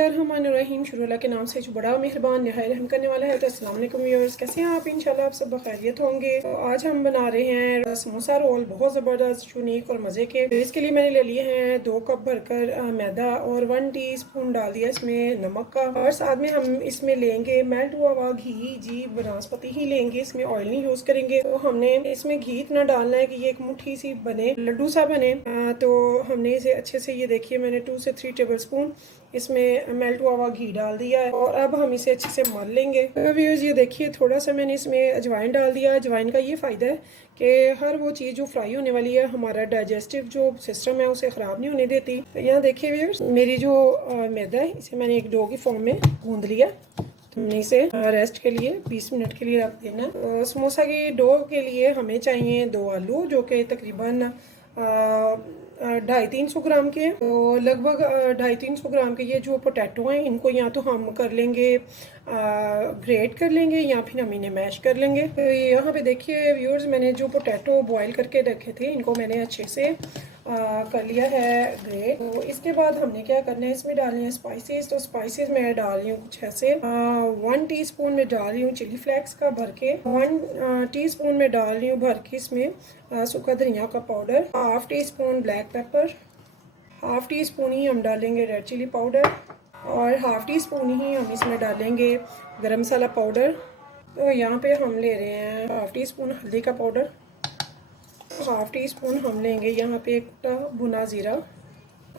बिस्मिल्लाहिर्रहमानिर्रहीम। शुरू अल्लाह के नाम से जो बड़ा मेहरबान निहायत रहम करने वाला है। तो अस्सलाम वालेकुम व्यूअर्स, कैसे हैं आप? इंशाल्लाह आप सब खैरियत होंगे। तो आज हम बना रहे हैं समोसा रोल, बहुत ज़बरदस्त, यूनिक और मज़े के। इसके लिए मैंने ले लिए हैं 2 कप भरकर मैदा और 1 टीस्पून डाल दिया इसमें नमक का। और साथ में हम इसमें लेंगे मेल्ट हुआ हुआ घी। जी बनास्पति ही लेंगे, इसमें ऑयल नहीं यूज़ करेंगे। तो हमने इसमें घी इतना डालना है कि ये एक मुट्ठी सी बने, लड्डू सा बने। तो हमने इसे अच्छे से, ये देखिए मैंने 2 से 3 टेबल स्पून इसमें मेल्ट हुआ हुआ घी डाल दिया है। और अब हम इसे अच्छे से मल लेंगे। व्यूअर्स ये देखिए, थोड़ा सा मैंने इसमें अजवाइन डाल दिया। अजवाइन का ये फ़ायदा है कि हर वो चीज़ जो फ्राई होने वाली है, हमारा डाइजेस्टिव जो सिस्टम है उसे ख़राब नहीं होने देती। तो यहाँ देखिए व्यूअर्स, मेरी जो मैदा है इसे मैंने एक डो की फॉर्म में गूँध लिया। तो हमने इसे रेस्ट के लिए 20 मिनट के लिए रख देना। समोसा की डो के लिए हमें चाहिए 2 आलू, जो कि तकरीबन 250-300 ग्राम के हैं। तो लगभग 250-300 ग्राम के ये जो पोटैटो हैं, इनको या तो हम कर लेंगे ग्रेट कर लेंगे या फिर हम इन्हें मैश कर लेंगे। तो यहाँ पे देखिए व्यूअर्स, मैंने जो पोटैटो बॉईल करके रखे थे इनको मैंने अच्छे से कर लिया है ग्रेट। तो इसके बाद हमने क्या करना है, इसमें डालने हैं स्पाइसेस। तो स्पाइसेस मैं डाल रही हूँ कुछ ऐसे। 1 टीस्पून में डाल रही हूँ चिली फ्लेक्स का भर के। 1 टीस्पून में डाल रही हूँ भर के इसमें सूखा धनिया का powder. 1/2 teaspoon black pepper. 1/2 teaspoon ही हम डालेंगे रेड चिली पाउडर। और 1/2 टीस्पून ही हम इसमें डालेंगे गरम मसाला पाउडर। तो यहाँ पे हम ले रहे हैं 1/2 टीस्पून हल्दी का पाउडर। 1/2 टीस्पून हम लेंगे यहाँ पे एक भुना ज़ीरा।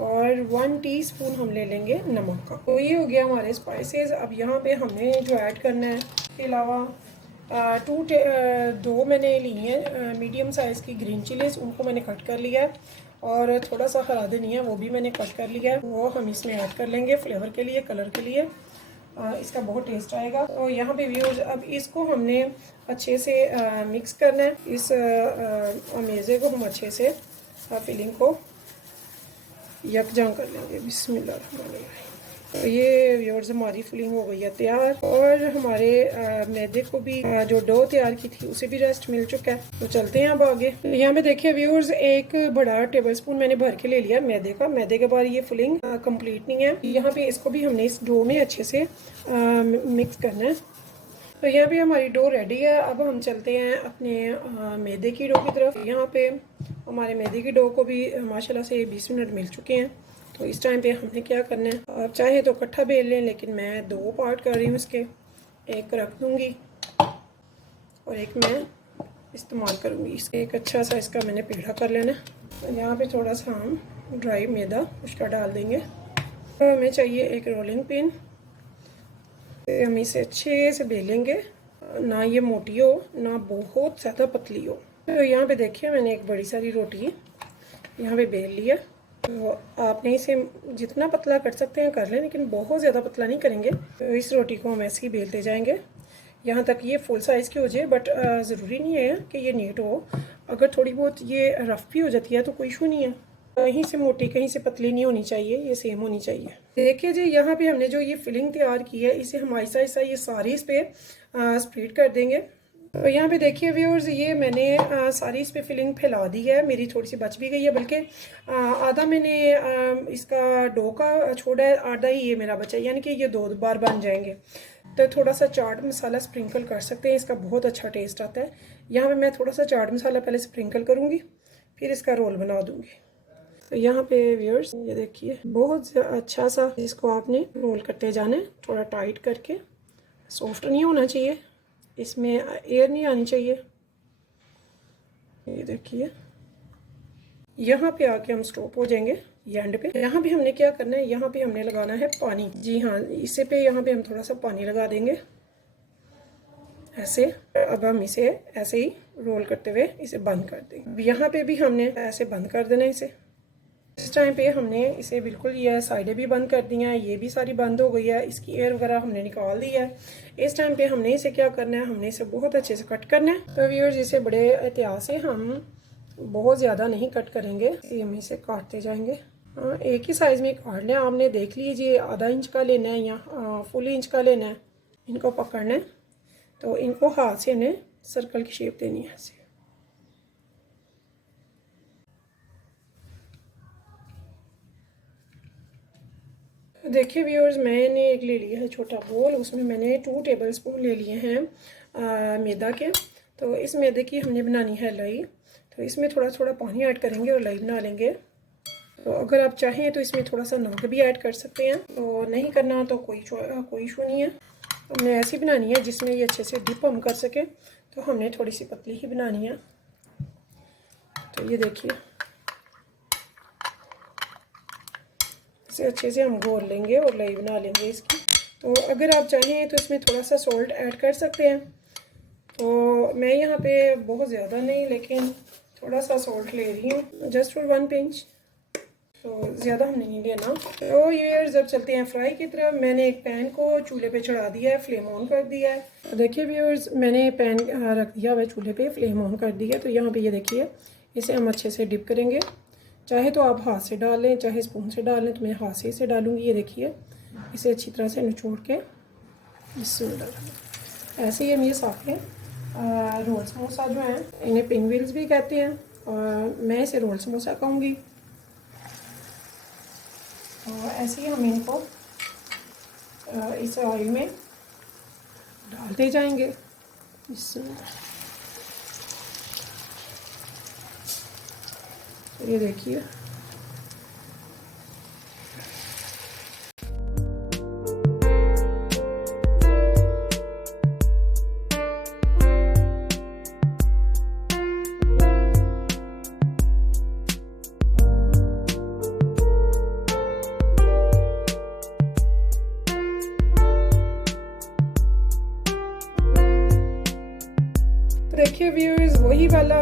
और 1 टीस्पून हम ले लेंगे नमक का। तो ये हो गया हमारे स्पाइसेस। अब यहाँ पे हमने जो ऐड करना है, इसके अलावा 2 मैंने ली हैं मीडियम साइज़ की ग्रीन चिलीज़, उनको मैंने कट कर लिया है। और थोड़ा सा हरा धनिया वो भी मैंने कट कर लिया है, वो हम इसमें ऐड कर लेंगे फ्लेवर के लिए, कलर के लिए। इसका बहुत टेस्ट आएगा। तो यहाँ पे व्यूअर्स, अब इसको हमने अच्छे से मिक्स करना है। इस अमेज़े को हम अच्छे से फिलिंग को यकजां कर लेंगे। बिस्मिल्लाह। तो ये व्यूअर्स हमारी फिलिंग हो गई है तैयार। और हमारे मैदे को भी जो डो तैयार की थी उसे भी रेस्ट मिल चुका है। तो चलते हैं अब आगे। यहाँ पे देखिए व्यूअर्स, एक बड़ा टेबल स्पून मैंने भर के ले लिया मैदे का। मैदे के बाद ये फिलिंग कंप्लीट नहीं है। यहाँ पे इसको भी हमने इस डो में अच्छे से मिक्स करना है। तो यहाँ पे हमारी डो रेडी है। अब हम चलते हैं अपने मैदे की डो की तरफ। यहाँ पे हमारे मैदे की डो को भी माशाल्लाह से 20 मिनट मिल चुके हैं। तो इस टाइम पे हमने क्या करना है, आप चाहे तो इकट्ठा बेल लें, लेकिन मैं 2 पार्ट कर रही हूँ इसके। एक रख दूँगी और एक मैं इस्तेमाल करूँगी। इसके एक अच्छा सा इसका मैंने पेड़ा कर लेना। तो यहाँ पे थोड़ा सा हम ड्राई मैदा उसका डाल देंगे। तो हमें चाहिए एक रोलिंग पिन। हम इसे अच्छे से बेलेंगे, ना ये मोटी हो ना बहुत ज़्यादा पतली हो। तो यहाँ पे देखिए मैंने एक बड़ी सारी रोटी यहाँ पे बेल लिया। तो आपने इसे जितना पतला कर सकते हैं कर लें, लेकिन बहुत ज़्यादा पतला नहीं करेंगे। तो इस रोटी को हम ऐसे ही बेलते जाएंगे यहाँ तक ये फुल साइज़ की हो जाए। बट ज़रूरी नहीं है कि ये नीट हो। अगर थोड़ी बहुत ये रफ़ भी हो जाती है तो कोई इशू नहीं है। कहीं से मोटी कहीं से पतली नहीं होनी चाहिए, ये सेम होनी चाहिए। देखिए जी, यहाँ पे हमने जो ये फिलिंग तैयार की है, इसे हम ऐसा ऐसा ये सारी इस पर स्प्रेड कर देंगे। तो यहाँ पे देखिए व्यूअर्स, ये मैंने सारी इस पे फिलिंग फैला दी है। मेरी थोड़ी सी बच भी गई है, बल्कि आधा मैंने इसका डो का छोड़ा है, आधा ही ये मेरा बचा है, यानी कि ये 2 बार बन जाएंगे। तो थोड़ा सा चाट मसाला स्प्रिंकल कर सकते हैं, इसका बहुत अच्छा टेस्ट आता है। यहाँ पे मैं थोड़ा सा चाट मसाला पहले स्प्रिंकल करूँगी, फिर इसका रोल बना दूँगी। तो यहाँ पे व्यूअर्स ये देखिए, बहुत अच्छा सा इसको आपने रोल करते जाना है, थोड़ा टाइट करके। सॉफ्ट नहीं होना चाहिए, इसमें एयर नहीं आनी चाहिए। ये देखिए, यहाँ पे आके हम स्टॉप हो जाएंगे ये एंड पे। यहाँ पे हमने क्या करना है, यहाँ पे हमने लगाना है पानी। जी हाँ, इसे पे यहाँ पे हम थोड़ा सा पानी लगा देंगे ऐसे। अब हम इसे ऐसे ही रोल करते हुए इसे बंद कर देंगे। यहाँ पे भी हमने ऐसे बंद कर देना है इसे। इस टाइम पे हमने इसे बिल्कुल, ये साइडें भी बंद कर दी हैं, ये भी सारी बंद हो गई है, इसकी एयर वगैरह हमने निकाल दी है। इस टाइम पे हमने इसे क्या करना है, हमने इसे बहुत अच्छे से कट करना है। तो व्यूअर्स, इसे बड़े एहतियात से, हम बहुत ज़्यादा नहीं कट करेंगे, हम इसे काटते जाएंगे। एक ही साइज़ में काट लें। आपने देख लीजिए आधा इंच का लेना है या फुल इंच का लेना है। इनको पकड़ना है, तो इनको हाथ से इन्हें सर्कल की शेप देनी है ऐसे। देखिए व्यूअर्स, मैंने एक ले लिया है छोटा बोल, उसमें मैंने 2 टेबलस्पून ले लिए हैं मैदा के। तो इस मैदे की हमने बनानी है लाई। तो इसमें थोड़ा थोड़ा पानी ऐड करेंगे और लाई बना लेंगे। तो अगर आप चाहें तो इसमें थोड़ा सा नमक भी ऐड कर सकते हैं, तो नहीं करना तो कोई इशू नहीं है। हमने ऐसी बनानी है जिसमें ये अच्छे से डिप हम कर सके, तो हमने थोड़ी सी पतली ही बनानी है। तो ये देखिए, इसे अच्छे से हम घोल लेंगे और लाई बना लेंगे इसकी। तो अगर आप चाहें तो इसमें थोड़ा सा सॉल्ट ऐड कर सकते हैं। तो मैं यहाँ पे बहुत ज़्यादा नहीं, लेकिन थोड़ा सा सॉल्ट ले रही हूँ, जस्ट फॉर 1 पिंच। तो ज़्यादा हमने नहीं लेना। तो ये जब चलते हैं फ्राई की तरफ, मैंने एक पैन को चूल्हे पे चढ़ा दिया है, फ्लेम ऑन कर दिया है। तो देखिए व्यूअर्स, मैंने पैन रख दिया हुआ चूल्हे पे, फ्लेम ऑन कर दिया। तो यहाँ पे ये देखिए, इसे हम अच्छे से डिप करेंगे। चाहे तो आप हाथ से डाल लें, चाहे स्पून से डाल लें, तो मैं हाथ से इसे डालूँगी। ये देखिए, इसे अच्छी तरह से निचोड़ के ऐसे ही हम ये साके रोल समोसा जो हैं, इन्हें पिंगविल्स भी कहते हैं, और मैं इसे रोल समोसा कहूँगी। और ऐसे ही हम इनको इस ऑयल में डालते जाएंगे। ये देखिए, देखिए व्यूअर्स, वही वाला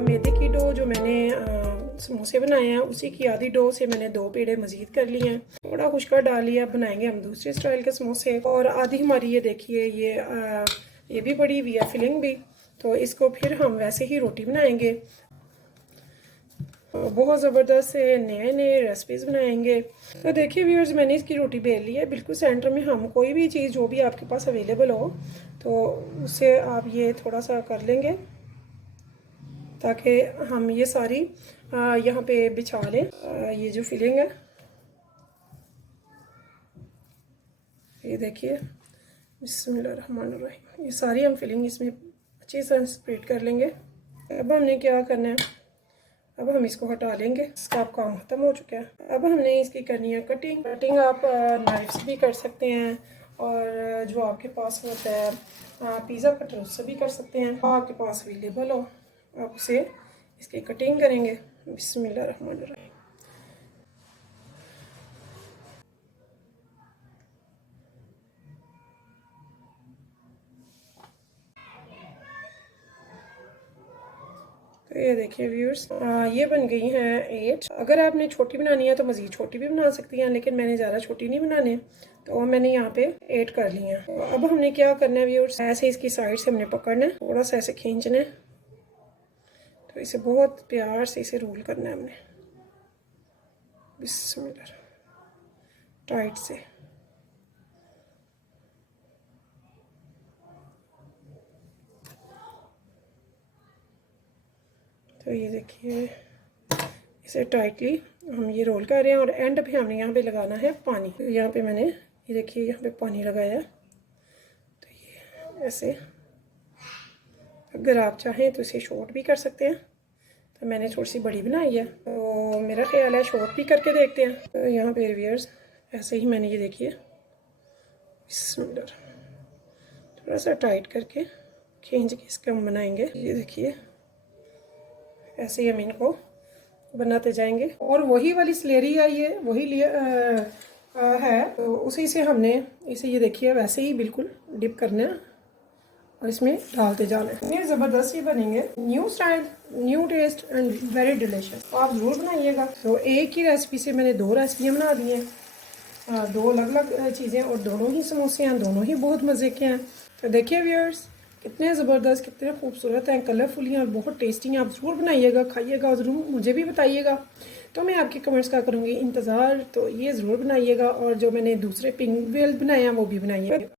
मैदे की डो जो मैंने समोसे बनाए हैं, उसी की आधी डो से मैंने 2 पेड़े मज़ीद कर लिए हैं। थोड़ा खुशका डाल लिया। बनाएंगे हम दूसरे स्टाइल के समोसे। और आधी हमारी ये देखिए, ये भी बड़ी हुई है, फिलिंग भी। तो इसको फिर हम वैसे ही रोटी बनाएंगे। बहुत ज़बरदस्त से नए नए रेसिपीज़ बनाएंगे। तो देखिए व्यूअर्स, मैंने इसकी रोटी बेल ली है। बिल्कुल सेंटर में हम कोई भी चीज़ जो भी आपके पास अवेलेबल हो, तो उससे आप ये थोड़ा सा कर लेंगे, ताकि हम ये सारी यहाँ पे बिछा लें। ये जो फिलिंग है, ये देखिए, बिस्मिल्लाहिर्रहमानिर्रहीम, ये सारी हम फिलिंग इसमें अच्छी तरह स्प्रेड कर लेंगे। अब हमने क्या करना है, अब हम इसको हटा लेंगे। इसका आप काम ख़त्म हो चुका है। अब हमने इसकी करनी है कटिंग आप नाइफ से भी कर सकते हैं, और जो आपके पास होता है पिज़्ज़ा कटर, उससे भी कर सकते हैं। आपके पास अवेलेबल हो, आप उसे इसकी कटिंग करेंगे। बिस्मिल्लाहिर्रहमानिर्रहीम। तो ये देखिए व्यूअर्स, ये बन गई हैं 8। अगर आपने छोटी बनानी है तो मज़ीद छोटी भी बना सकती हैं, लेकिन मैंने ज़्यादा छोटी नहीं बनाने, तो मैंने यहाँ पे 8 कर ली हैं। तो अब हमने क्या करना है व्यूअर्स, ऐसे इसकी साइड से हमने पकड़ना है, थोड़ा सा ऐसे खींचना है। तो इसे बहुत प्यार से इसे रोल करना है हमने, बिस्मिल्लाह, टाइट से। तो ये देखिए, इसे टाइटली हम ये रोल कर रहे हैं, और एंड पे हमने यहाँ पे लगाना है पानी। तो यहाँ पे मैंने, ये देखिए, यहाँ पे पानी लगाया। तो ये ऐसे, अगर आप चाहें तो इसे शॉर्ट भी कर सकते हैं। तो मैंने थोड़ी सी बड़ी बनाई है, तो मेरा ख्याल है शॉर्ट भी करके देखते हैं। तो यहाँ पे व्यूअर्स, ऐसे ही मैंने, ये देखिए, थोड़ा सा टाइट करके खींच के इसका हम बनाएंगे। ये देखिए, ऐसे ही हम इनको बनाते जाएंगे। और वही वाली स्लेरी है, ये वही है, तो उसी से हमने इसे, ये देखिए, वैसे ही बिल्कुल डिप करना है और इसमें डालते जाना है। ये ज़बरदस्त ही बनेंगे, new style, new taste and very delicious. तो आप ज़रूर बनाइएगा। तो एक ही रेसिपी से मैंने 2 रेसिपियाँ बना दी हैं, 2 अलग अलग चीज़ें, और दोनों ही समोसे हैं, दोनों ही बहुत मज़े के हैं। तो देखिए व्यूअर्स, कितने ज़बरदस्त, कितने खूबसूरत हैं, कलरफुल हैं, बहुत टेस्टी हैं। आप ज़रूर बनाइएगा, खाइएगा, और ज़रूर मुझे भी बताइएगा। तो मैं आपके कमेंट्स का करूँगी इंतज़ार। तो ये ज़रूर बनाइएगा, और जो मैंने दूसरे पिंगविल बनाए हैं वो भी बनाइएगा।